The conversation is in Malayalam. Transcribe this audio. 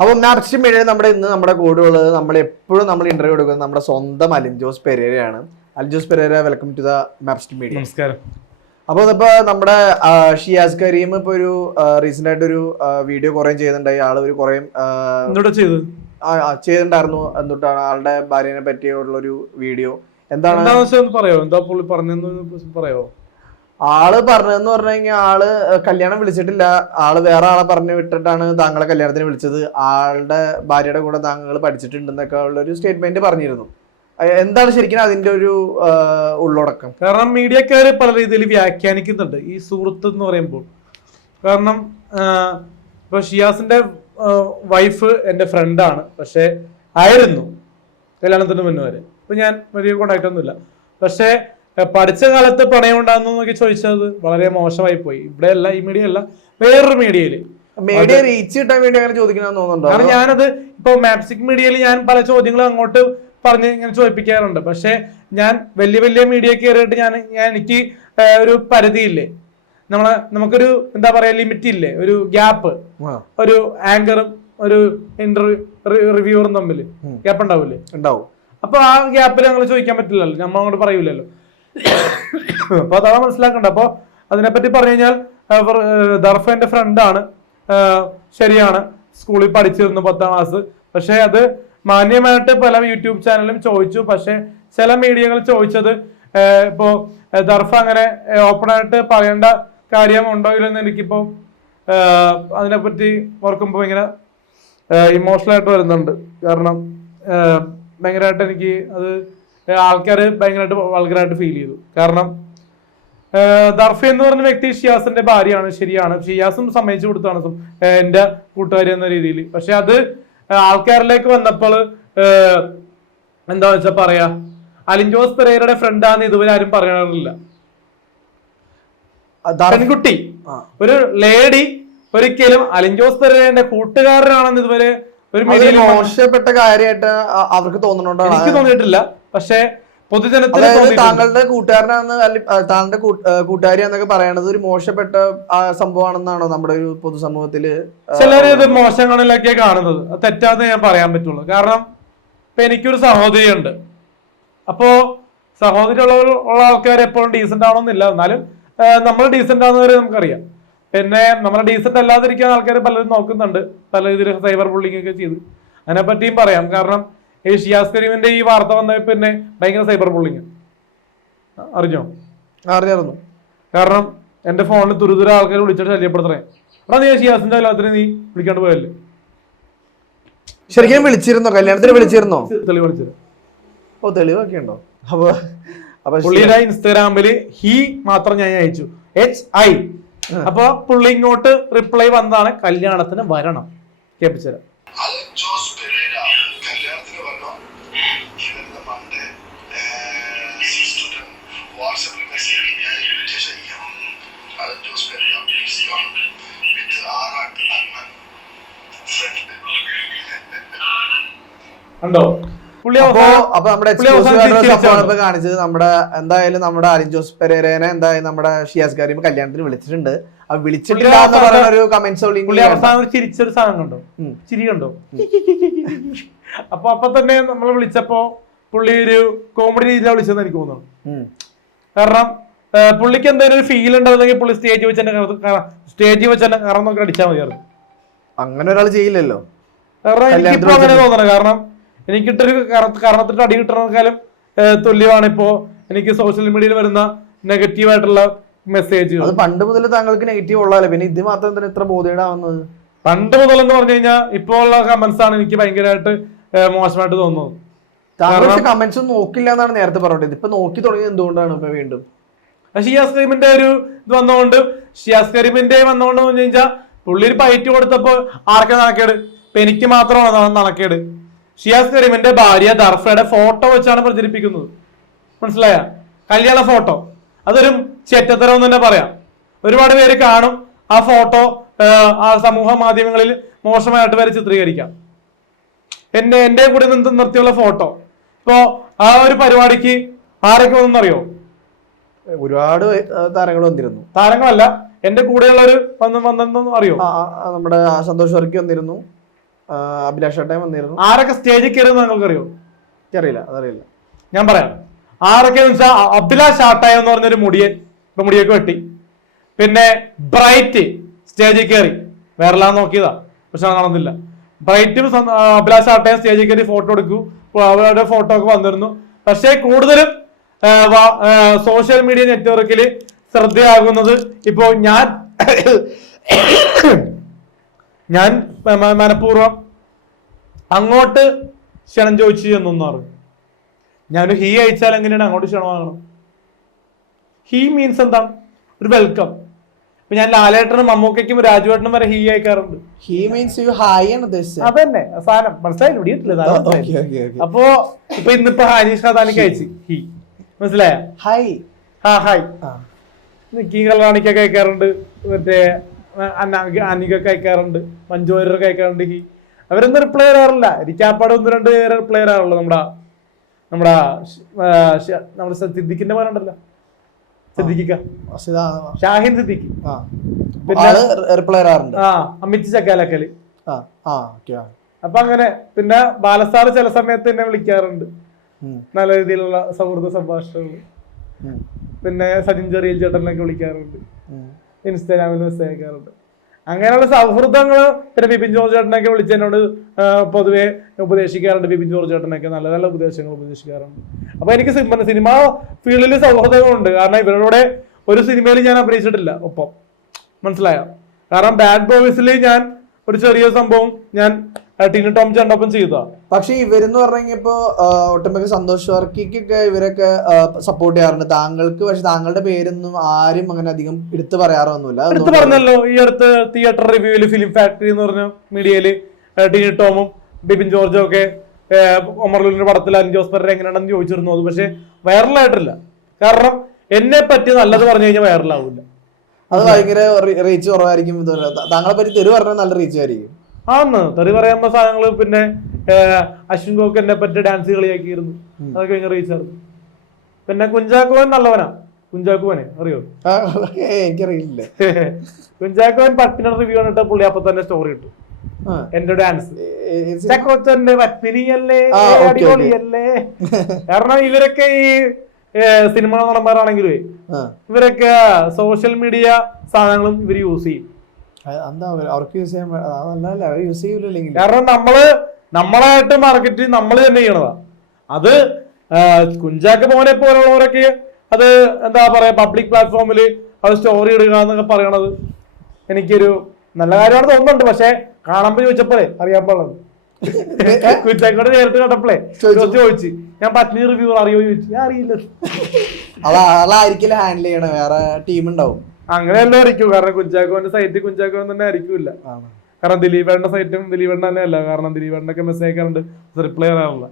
അപ്പോൾ മാർച്ച് മീഡിയ നമ്മുടെ കൂടെ ഉള്ളത് നമ്മൾ എപ്പോഴും നമ്മൾ ഇന്റർവ്യൂ എടുക്കുന്നത് നമ്മുടെ സ്വന്തം അലിൻ ജോസ് പെരേരയാണ്. Alin Jose Pereira, welcome to the March Media. നമസ്കാരം. അപ്പോൾ ഇപ്പൊ നമ്മുടെ ഷിയാസ് കരീം ഇപ്പൊ ഒരു റീസെന്റ് ആയിട്ട് ഒരു വീഡിയോ കുറെ ചെയ്യുന്നുണ്ടായി. ആള് ഒരു കുറെ ചെയ്തിട്ടുണ്ടായിരുന്നു. എന്തുട്ടാണ് ആളുടെ ഭാര്യനെ പറ്റിയുള്ള ഒരു വീഡിയോ. എന്താണ് പറയോ? എന്താ പുള്ളി പറഞ്ഞെന്ന് പറയോ? ആള് പറഞ്ഞതെന്ന് പറഞ്ഞു കഴിഞ്ഞാൽ ആള് കല്യാണം വിളിച്ചിട്ടില്ല. ആള് വേറെ ആളെ പറഞ്ഞു വിട്ടിട്ടാണ് താങ്കളെ കല്യാണത്തിന് വിളിച്ചത്. ആളുടെ ഭാര്യയുടെ കൂടെ താങ്കൾ പഠിച്ചിട്ടുണ്ടെന്നൊക്കെ ഉള്ള ഒരു സ്റ്റേറ്റ്മെന്റ് പറഞ്ഞിരുന്നു. എന്താണ് ശരിക്കും അതിന്റെ ഒരു ഉള്ളടക്കം? കാരണം മീഡിയക്കാര് പല രീതിയിൽ വ്യാഖ്യാനിക്കുന്നുണ്ട് ഈ സുഹൃത്ത് എന്ന് പറയുമ്പോൾ. കാരണം ഇപ്പൊ ഷിയാസിന്റെ വൈഫ് എന്റെ ഫ്രണ്ടാണ്, പക്ഷെ ആയിരുന്നു കല്യാണത്തിന് മുന്നേ വരെ. ഇപ്പൊ ഞാൻ വലിയ കോണ്ടാക്ട് ഒന്നുമില്ല. പക്ഷെ പഠിച്ച കാലത്ത് പ്രണയം ഉണ്ടാകുന്നൊക്കെ ചോദിച്ചത് വളരെ മോശമായി പോയി. ഇവിടെ അല്ല, ഈ മീഡിയ അല്ല, വേറൊരു മീഡിയയില് മീഡിയ റീച്ച് കിട്ടാൻ വേണ്ടി അങ്ങനെ ചോദിക്കണമെന്ന് തോന്നുന്നുണ്ടോ? കാരണം ഞാനത് ഇപ്പൊ മാപ്സിക് മീഡിയയിൽ ഞാൻ പല ചോദ്യങ്ങളും അങ്ങോട്ട് പറഞ്ഞ് ഇങ്ങനെ ചോദിപ്പിക്കാറുണ്ട്. പക്ഷെ ഞാൻ വലിയ വലിയ മീഡിയ കയറിയിട്ട് ഞാൻ എനിക്ക് ഒരു പരിധിയില്ലേ, നമുക്കൊരു എന്താ പറയാ ലിമിറ്റ് ഇല്ലേ, ഒരു ഗ്യാപ്പ്. ഒരു ആങ്കറും ഒരു റിവ്യൂവറും തമ്മിൽ ഗ്യാപ്പ് ഉണ്ടാവില്ലേ? ഉണ്ടാവും. അപ്പൊ ആ ഗ്യാപ്പിൽ ഞങ്ങൾ ചോദിക്കാൻ പറ്റില്ലല്ലോ, നമ്മൾ അങ്ങോട്ട് പറയൂലല്ലോ. അപ്പൊ അതാണ് മനസ്സിലാക്കണ്ട. അപ്പൊ അതിനെപ്പറ്റി പറഞ്ഞു കഴിഞ്ഞാൽ ദർഫ എന്റെ ഫ്രണ്ടാണ്, ശരിയാണ്, സ്കൂളിൽ പഠിച്ചിരുന്നു 10ാം ക്ലാസ്. പക്ഷെ അത് മാന്യമായിട്ട് പല യൂട്യൂബ് ചാനലും ചോദിച്ചു. പക്ഷെ ചില മീഡിയകൾ ചോദിച്ചത് ഇപ്പോ ദർഫ അങ്ങനെ ഓപ്പൺ ആയിട്ട് പറയേണ്ട കാര്യം ഉണ്ടോ ഇല്ലെന്ന് എനിക്കിപ്പോ അതിനെപ്പറ്റി ഓർക്കുമ്പോ ഇങ്ങനെ ഇമോഷണൽ ആയിട്ട് വരുന്നുണ്ട്. കാരണം ഭയങ്കരമായിട്ട് എനിക്ക് അത് ആൾക്കാർ ഭയങ്കരമായിട്ട് വൾഗറായിട്ട് ഫീൽ ചെയ്തു. കാരണം ദർഫ എന്ന് പറഞ്ഞ വ്യക്തി ഷിയാസിന്റെ ഭാര്യയാണ്, ശരിയാണ്. ഷിയാസും സമ്മതിച്ചു കൊടുത്താണ് എന്റെ കൂട്ടുകാരി എന്ന രീതിയിൽ. പക്ഷെ അത് ആൾക്കാരിലേക്ക് വന്നപ്പോൾ എന്താ വെച്ചാ പറയാ, അലിൻ ജോസ് പെരേരയുടെ ഫ്രണ്ടാന്ന് ഇതുവരെ ആരും പറയാറില്ല. പെൺകുട്ടി, ഒരു ലേഡി ഒരിക്കലും അലിൻ ജോസ് പെരേരയുടെ കൂട്ടുകാരനാണെന്ന് ഇതുവരെ ഒരു മീഡിയയിൽ മോശപ്പെട്ട കാര്യമായിട്ട് അവർക്ക് തോന്നുന്നുണ്ടോ? എനിക്ക് തോന്നിയിട്ടില്ല. പക്ഷെ പൊതുജനത്തിന് താങ്കളുടെ കൂട്ടുകാരനാണെന്ന് താങ്കളുടെ കൂട്ടുകാരി എന്നൊക്കെ പറയണത് ഒരു മോശപ്പെട്ട സംഭവമാണെന്നാണോ നമ്മുടെ ഒരു പൊതുസമൂഹത്തില് ചിലര് ഇത് മോശങ്ങളിലൊക്കെ കാണുന്നത്? തെറ്റാന്ന് ഞാൻ പറയാൻ പറ്റുള്ളൂ. കാരണം ഇപ്പൊ എനിക്കൊരു സഹോദരിയുണ്ട്. അപ്പോ സഹോദരി ഉള്ള ആൾക്കാർ എപ്പോഴും ഡീസന്റ് ആവണമെന്നില്ല. എന്നാലും നമ്മൾ ഡീസന്റ് ആവുന്നവരെ നമുക്കറിയാം. പിന്നെ നമ്മളെ ഡീസന്റ് അല്ലാതിരിക്കാൻ ആൾക്കാർ പലരും നോക്കുന്നുണ്ട്, പല രീതിയിൽ സൈബർ ബുള്ളിങ് ഒക്കെ ചെയ്ത്. അതിനെപ്പറ്റിയും പറയാം. കാരണം ഈ ഷിയാസ് കരീമിന്റെ ഈ വാർത്ത വന്ന പിന്നെ ഭയങ്കര സൈബർ ബുള്ളിങ് അറിഞ്ഞോ? അറിഞ്ഞായിരുന്നു. കാരണം എന്റെ ഫോണിൽ തുരുതുര ആൾക്കാർ വിളിച്ചിട്ട് ശല്യപ്പെടുത്തണേ. എടാ നീ ഷിയാസിന്റെ കല്യാണത്തിന് നീ വിളിക്കാണ്ട് പോയല്ലേ? ശരിക്കും കല്യാണത്തിന് വിളിച്ചിരുന്നോ? തെളിവ് വിളിച്ചത്. ഓ, തെളിവൊക്കെ ഉണ്ടോ? അപ്പൊ പുള്ളിയുടെ ഇൻസ്റ്റാഗ്രാമില് ഹി മാത്രം ഞാൻ അയച്ചു, HI. അപ്പൊ പുള്ളി ഇങ്ങോട്ട് റിപ്ലൈ വന്നതാണ് കല്യാണത്തിന് വരണം. കേൾപ്പിച്ചത് ഉണ്ടോ? അപ്പൊ നമ്മുടെ കാണിച്ചത് എന്തായാലും നമ്മുടെ അലിൻ ജോസ് പെരേരനെ എന്തായാലും നമ്മുടെ ഷിയാസ് കരീം കല്യാണത്തിന് വിളിച്ചിട്ടുണ്ട്. വിളിച്ചിട്ടില്ല എന്ന് പറയുന്ന ഒരു കമന്റ്സ് അവസാനം ചിരിച്ചൊരു സാധനം കണ്ടോ? ചിരി കണ്ടോ? അപ്പൊ തന്നെ നമ്മൾ വിളിച്ചപ്പോ പുള്ളി ഒരു കോമഡി രീതിയിലാണ് വിളിച്ചതെന്ന് എനിക്ക് തോന്നുന്നു. കാരണം പുള്ളിക്ക് എന്തെങ്കിലും ഒരു ഫീൽ ഉണ്ടായിരുന്നെങ്കിൽ പുള്ളി സ്റ്റേജ് വെച്ച് തന്നെ കാരണം നോക്കി അടിച്ചാൽ മതിയായിരുന്നു. അങ്ങനെ ഒരാൾ ചെയ്യില്ലല്ലോ. കാരണം എനിക്കിപ്പോ അങ്ങനെ തോന്നണം. കാരണം എനിക്കിട്ടൊരു കാരണത്തിട്ട് അടി കിട്ടുന്നതിനേക്കാളും തുല്യമാണ് ഇപ്പോ എനിക്ക് സോഷ്യൽ മീഡിയയിൽ വരുന്ന നെഗറ്റീവ് ആയിട്ടുള്ള മെസ്സേജുകൾ. അത് പണ്ട് മുതൽ താങ്കൾക്ക് നെഗറ്റീവ് ഉള്ളതല്ലേ, പിന്നെ ഇത് മാത്രം തന്നെ ഇത്ര ബോധേടാവുന്നത്? പണ്ട് മുതൽ എന്ന് പറഞ്ഞു കഴിഞ്ഞാൽ ഇപ്പോ ഉള്ള കമന്റ്സ് ആണ് എനിക്ക് ഭയങ്കരമായിട്ട് മോശമായിട്ട് തോന്നുന്നത്. താങ്കൾ കമന്റ്സ് നോക്കില്ല എന്നാണ് നേരത്തെ പറഞ്ഞത്. ഇപ്പൊ നോക്കി തുടങ്ങിയത് എന്തുകൊണ്ടാണ് ഇപ്പൊ വീണ്ടും? ഷിയാസ് കരീമിന്റെ ഒരു ഇത് വന്നുകൊണ്ട് പറഞ്ഞു കഴിഞ്ഞാൽ പുള്ളി ഒരു പൈറ്റ് കൊടുത്തപ്പോ ആർക്കാ നടക്കേട്? ഇപ്പൊ എനിക്ക് മാത്രമാണ് നടക്കേട്. ഷിയാസ് കരീമിന്റെ ഭാര്യ ദർഫയുടെ ഫോട്ടോ വെച്ചാണ് പ്രചരിപ്പിക്കുന്നത്. മനസ്സിലായ? കല്യാണ ഫോട്ടോ. അതൊരു ചെറ്റത്തരം എന്ന് തന്നെ പറയാം. ഒരുപാട് പേര് കാണും ആ ഫോട്ടോ, ആ സമൂഹ മാധ്യമങ്ങളിൽ മോശമായിട്ട് വരെ ചിത്രീകരിക്കാം. എന്റെ കൂടെ നിർത്തിയുള്ള ഫോട്ടോ. ഇപ്പോ ആ ഒരു പരിപാടിക്ക് ആരൊക്കെ വന്നെന്നറിയോ? ഒരുപാട് താരങ്ങൾ വന്നിരുന്നു. താരങ്ങളല്ല, എന്റെ കൂടെയുള്ളവര് വന്നെന്ന് അറിയോ? നമ്മുടെ സന്തോഷ് വർക്കി വന്നിരുന്നു. അഭിലാഷ് ചേട്ടൻ വന്നിരുന്നു. ആരൊക്കെ സ്റ്റേജിൽ കയറുമെന്ന് നിങ്ങൾക്കറിയോ? എനിക്കറിയില്ല, അതറിയില്ല. ഞാൻ പറയാം ആരൊക്കെയെന്ന് വെച്ചാൽ അഭിലാഷ് ആട്ടായ എന്ന് പറഞ്ഞൊരു മുടിയൊക്കെ വെട്ടി. പിന്നെ ബ്രൈറ്റ് സ്റ്റേജിൽ കയറി, വേറെല്ലാം നോക്കിയതാ പക്ഷെ കാണുന്നില്ല. ബ്രൈറ്റും അഭിലാഷ് ആട്ടായ സ്റ്റേജിൽ കയറി ഫോട്ടോ എടുക്കൂ, അവരുടെ ഫോട്ടോ ഒക്കെ വന്നിരുന്നു. പക്ഷേ കൂടുതലും സോഷ്യൽ മീഡിയ നെറ്റ്വർക്കിൽ ശ്രദ്ധയാകുന്നത് ഇപ്പോ ഞാൻ മനഃപൂർവ്വം അങ്ങോട്ട് ക്ഷണം ചോദിച്ചു എന്നൊന്നും അറിഞ്ഞു. ഞാനൊരു ഹീ അയച്ചാൽ എങ്ങനെയാണ് അങ്ങോട്ട് ക്ഷണമാകണം? ഹീ മീൻസ് എന്താണ്? ഒരു വെൽക്കം. ഇപ്പൊ ഞാൻ ലാലേട്ടനും മമ്മൂക്കും രാജുവേട്ടനും വരെ ഹീ അയക്കാറുണ്ട്. ഹീ മീൻസ് യു ഹായ് ആണ് ഉദ്ദേശിച്ചത്. അതന്നെ സാധനം മനസ്സിലായില്ല. അപ്പോ ഇപ്പൊ ഇന്നിപ്പോ ഹനീഷ് ഖാദാനിക്ക് അയച്ചു ഹീ, മനസ്സിലായ? ഹായ്. ഹായ്. നിക്കി കല്ലാണിക്കൊക്കെ അയക്കാറുണ്ട്, മറ്റേ അനികൊക്കെ അയക്കാറുണ്ട്, മഞ്ജു വാര്യരൊക്കെ അയക്കാറുണ്ട് ഹീ. അവരൊന്നും റിപ്ലൈ തരാറില്ല. എനിക്കാപ്പാട് 1-2 പേര് റിപ്ലൈ തരാറുള്ളൂ. നമ്മുടെ സിദ്ദിഖിന്റെ മോനുണ്ടല്ലോ, സിദ്ദിഖിക്ക, ഷാഹിൻ സിദ്ദിഖ്, അമിത് ചക്കാലക്കല്. അപ്പൊ അങ്ങനെ. പിന്നെ ബാലസാറ് ചില സമയത്ത് എന്നെ വിളിക്കാറുണ്ട്, നല്ല രീതിയിലുള്ള സൗഹൃദ സംഭാഷണങ്ങൾ. പിന്നെ സജിൻ ചെറിയൽ ചേട്ടനൊക്കെ വിളിക്കാറുണ്ട്, ഇൻസ്റ്റാഗ്രാമിൽ മെസ്സേജ് അയക്കാറുണ്ട്. അങ്ങനെയുള്ള സൗഹൃദങ്ങൾ. പിന്നെ ബിപിൻ ജോർജ് ചേട്ടനൊക്കെ വിളിച്ചതിനോട് പൊതുവെ ഉപദേശിക്കാറുണ്ട്. ബിപിൻ ജോർജ് ചേട്ടനൊക്കെ നല്ല നല്ല ഉപദേശങ്ങൾ ഉപദേശിക്കാറുണ്ട്. അപ്പൊ എനിക്ക് സിനിമ ഫീൽഡിൽ സൗഹൃദങ്ങളുണ്ട്. കാരണം ഇവരുടെ ഒരു സിനിമയിൽ ഞാൻ അഭിനയിച്ചിട്ടില്ല ഒപ്പം, മനസ്സിലായോ? കാരണം ബാഡ് ബോയ്സിൽ ഞാൻ ഒരു ചെറിയ സംഭവം ഞാൻ ടിനി ടോം ചേട്ടനൊപ്പം ചെയ്തതാ. പക്ഷെ ഇവരെന്ന് പറഞ്ഞപ്പോ ഒട്ടുമിക്ക സന്തോഷ് വർക്കിക്കൊക്കെ ഇവരൊക്കെ സപ്പോർട്ട് ചെയ്യാറുണ്ട് താങ്കൾക്ക്. പക്ഷെ താങ്കളുടെ പേരൊന്നും ആരും അങ്ങനെ അധികം എടുത്തു പറയാറൊന്നുമില്ല. എടുത്തു പറഞ്ഞല്ലോ ഈ അടുത്ത് തിയേറ്റർ റിവ്യൂവില് ഫിലിം ഫാക്ടറി എന്ന് പറഞ്ഞ മീഡിയയില് ടിനി ടോമും ബിപിൻ ജോർജും ഒക്കെ ഒമർ ലുലുവിന്റെ പടത്തിൽ അലിൻ ജോസ് പെരേര എങ്ങനെയാണെന്ന് ചോദിച്ചിരുന്നു. അത് പക്ഷെ വൈറലായിട്ടില്ല. കാരണം എന്നെ പറ്റി നല്ലത് പറഞ്ഞു കഴിഞ്ഞാൽ വൈറലാവില്ല. അത് ഭയങ്കര റീച്ച് കുറവായിരിക്കും. താങ്കളെ പറ്റി തെറി പറഞ്ഞാൽ നല്ല റീച്ച് ആയിരിക്കും. ആന്ന് തെറി പറയാനുള്ള സാധനങ്ങള്. പിന്നെ അശ്വിൻ ഗോക്ക് എന്നെ പറ്റി ഡാൻസ് കളിയാക്കിയിരുന്നു, അതൊക്കെ ഭയങ്കര റീച്ച് ആയിരുന്നു. പിന്നെ കുഞ്ചാക്കോൻ നല്ലവനാ. കുഞ്ചാക്കോനെ അറിയോ? എനിക്കറിയില്ല. കുഞ്ചാക്കോൻ പത്മിനി റിവ്യൂ കണ്ടിട്ട് പുള്ളി അപ്പൊ തന്നെ സ്റ്റോറി ഇട്ടു, എന്റെ ഡാൻസ് ചക്കോച്ചന്റെ പത്മിനിയല്ലേ, അടിപൊളിയല്ലേ. കാരണം ഇവരൊക്കെ ഈ സിനിമ നടന്മാരാണെങ്കിലേ ഇവരൊക്കെ സോഷ്യൽ മീഡിയ സാധനങ്ങളും ഇവര് യൂസ് ചെയ്യും. കാരണം നമ്മളായിട്ട് മാർക്കറ്റ് നമ്മൾ തന്നെ ചെയ്യണതാ. അത് കുഞ്ചാക്ക മോനെ പോലുള്ളവരൊക്കെ അത് എന്താ പറയാ പബ്ലിക് പ്ലാറ്റ്ഫോമിൽ അത് സ്റ്റോറി ഇടുക എന്നൊക്കെ പറയണത് എനിക്കൊരു നല്ല കാര്യമാണ് തോന്നുന്നുണ്ട്. പക്ഷെ കാണുമ്പോ ചോദിച്ചപ്പോഴേ അറിയാൻ പാടുള്ളത്. കുഞ്ചാക്കോട് നേരിട്ട് കണ്ടപ്പോഴേ ചോദിച്ചു, ഞാൻ പത്നി റിവ്യൂ അറിയോ ചോദിച്ചു. ഞാൻ അറിയില്ല. അതായിരിക്കില്ല ഹാൻഡിൽ ചെയ്യണ, വേറെ ടീം ഉണ്ടാവും. അങ്ങനെയല്ല ആയിരിക്കും. കാരണം കുഞ്ചാക്കോന്റെ സൈറ്റ് കുഞ്ചാക്കോൻ തന്നെ ആയിരിക്കില്ല. കാരണം ദിലീപേട്ടന്റെ സൈറ്റും ദിലീപേട്ടൻ തന്നെ അല്ല. കാരണം ദിലീപേട്ടനൊക്കെ മെസ്സേജ് അയക്കാറുണ്ട്, റിപ്ലൈ ചെയ്യാറില്ല.